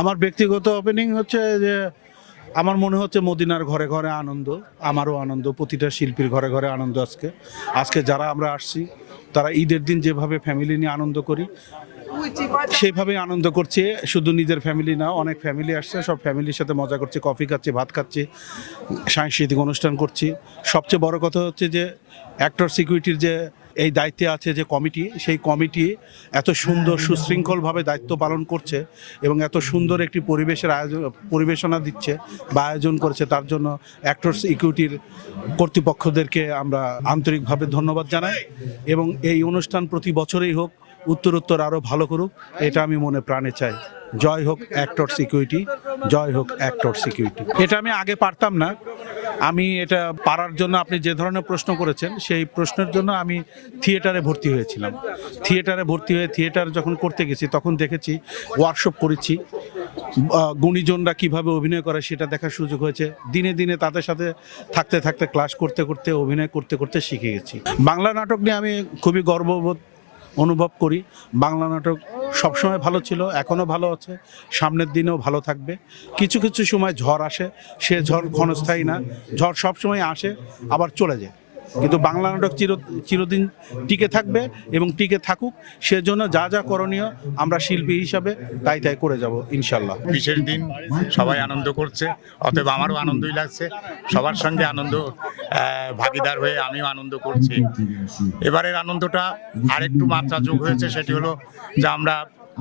আমার ব্যক্তিগত ওপেনিং হচ্ছে যে আমার মনে হচ্ছে মদিনার ঘরে ঘরে আনন্দ, আমারও আনন্দ, প্রতিটা শিল্পীর ঘরে ঘরে আনন্দ। আজকে আজকে যারা আমরা আসছি তারা ঈদের দিন যেভাবে ফ্যামিলি নিয়ে আনন্দ করি সেইভাবে আনন্দ করছে। শুধু নিজের ফ্যামিলি না, অনেক ফ্যামিলি আসছে, সব ফ্যামিলির সাথে মজা করছে, কফি খাচ্ছি, ভাত খাচ্ছি, সাংস্কৃতিক অনুষ্ঠান করছি। সবচেয়ে বড় কথা হচ্ছে যে অ্যাক্টর সিকিউরিটির যে এই দায়িত্বে আছে যে কমিটি, সেই কমিটি এত সুন্দর সুশৃঙ্খলভাবে দায়িত্ব পালন করছে এবং এত সুন্দর একটি পরিবেশের পরিবেশনা দিচ্ছে বা আয়োজন করেছে, তার জন্য অ্যাক্টর সিকিউরিটির কর্তৃপক্ষদেরকে আমরা আন্তরিকভাবে ধন্যবাদ জানাই। এবং এই অনুষ্ঠান প্রতি বছরেই হোক, উত্তরোত্তর আরও ভালো করুক, এটা আমি মনে প্রাণে চাই। জয় হোক অ্যাক্টর সিকিউরিটি, জয় হোক অ্যাক্টর সিকিউরিটি। এটা আমি আগে পারতাম না, আমি এটা পারার জন্য আপনি যে ধরনের প্রশ্ন করেছেন সেই প্রশ্নের জন্য আমি থিয়েটারে ভর্তি হয়েছিলাম। থিয়েটারে ভর্তি হয়ে থিয়েটার যখন করতে গেছি তখন দেখেছি, ওয়ার্কশপ করেছি, গুণীজনরা কিভাবে অভিনয় করে সেটা দেখার সুযোগ হয়েছে। দিনে দিনে তাদের সাথে থাকতে থাকতে, ক্লাস করতে করতে, অভিনয় করতে করতে শিখে গেছি। বাংলা নাটক নিয়ে আমি খুবই গর্ববোধ অনুভব করি। বাংলা নাটক সবসময় ভালো ছিল, এখনও ভালো আছে, সামনের দিনেও ভালো থাকবে। কিছু কিছু সময় ঝড় আসে, সে ঝড় ক্ষণস্থায়ী না, ঝড় সবসময় আসে আবার চলে যায়, কিন্তু বাংলা নাটক চিরদিন টিকে থাকবে এবং টিকে থাকুক। সেজন্য যা যা করণীয় আমরা শিল্পী হিসাবে তাই তাই করে যাব ইনশাল্লাহ। বিশেষ দিন, সবাই আনন্দ করছে, অতএব আমারও আনন্দই লাগছে। সবার সঙ্গে আনন্দ ভাগিদার হয়ে আমিও আনন্দ করছি। এবারের আনন্দটা আরেকটু মাত্রা যোগ হয়েছে, সেটি হলো যে আমরা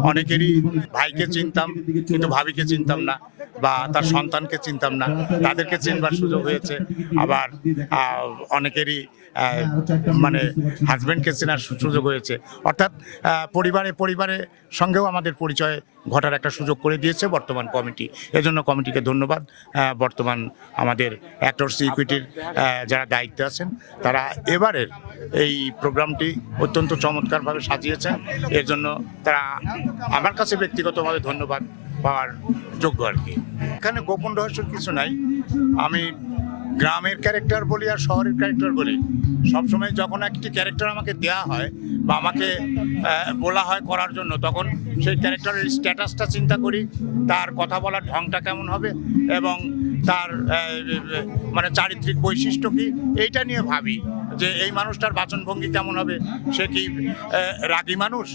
অনেকেরই ভাইকে চিনতাম কিন্তু ভাবিকে চিনতাম না, বা তার সন্তানকে চিনতাম না, তাদেরকে চিনবার সুযোগ হয়েছে। আবার অনেকেরই মানে হাজব্যান্ডকে চেনার সুযোগ হয়েছে। অর্থাৎ পরিবারের সঙ্গেও আমাদের পরিচয় ঘটার একটা সুযোগ করে দিয়েছে বর্তমান কমিটি। এজন্য কমিটিকে ধন্যবাদ। বর্তমান আমাদের অ্যাক্টর সিকিউরিটির যারা দায়িত্বে আছেন তারা এবারের এই প্রোগ্রামটি অত্যন্ত চমৎকারভাবে সাজিয়েছেন। এর জন্য তারা আমার কাছে ব্যক্তিগতভাবে ধন্যবাদ পাওয়ার যোগ্য আর কি। এখানে গোপন রহস্যের কিছু নাই। আমি গ্রামের ক্যারেক্টার বলি আর শহরের ক্যারেক্টার বলি, সবসময় যখন একটি ক্যারেক্টার আমাকে দেয়া হয় বা আমাকে বলা হয় করার জন্য, তখন সেই ক্যারেক্টারের স্ট্যাটাসটা চিন্তা করি, তার কথা বলার ঢংটা কেমন হবে এবং তার মানে চারিত্রিক বৈশিষ্ট্য কী, এইটা নিয়ে ভাবি যে এই মানুষটার বাচনভঙ্গি কেমন হবে। সে কি রাগী মানুষ,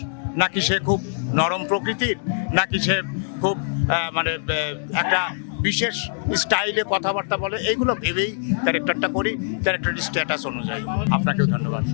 নাকি সে খুব নরম প্রকৃতির, নাকি সে খুব মানে একটা বিশেষ স্টাইলে কথাবার্তা বলে। এইগুলো ভেবেই ক্যারেক্টারটা করি, ক্যারেক্টারের স্ট্যাটাস অনুযায়ী। আপনাকেও ধন্যবাদ।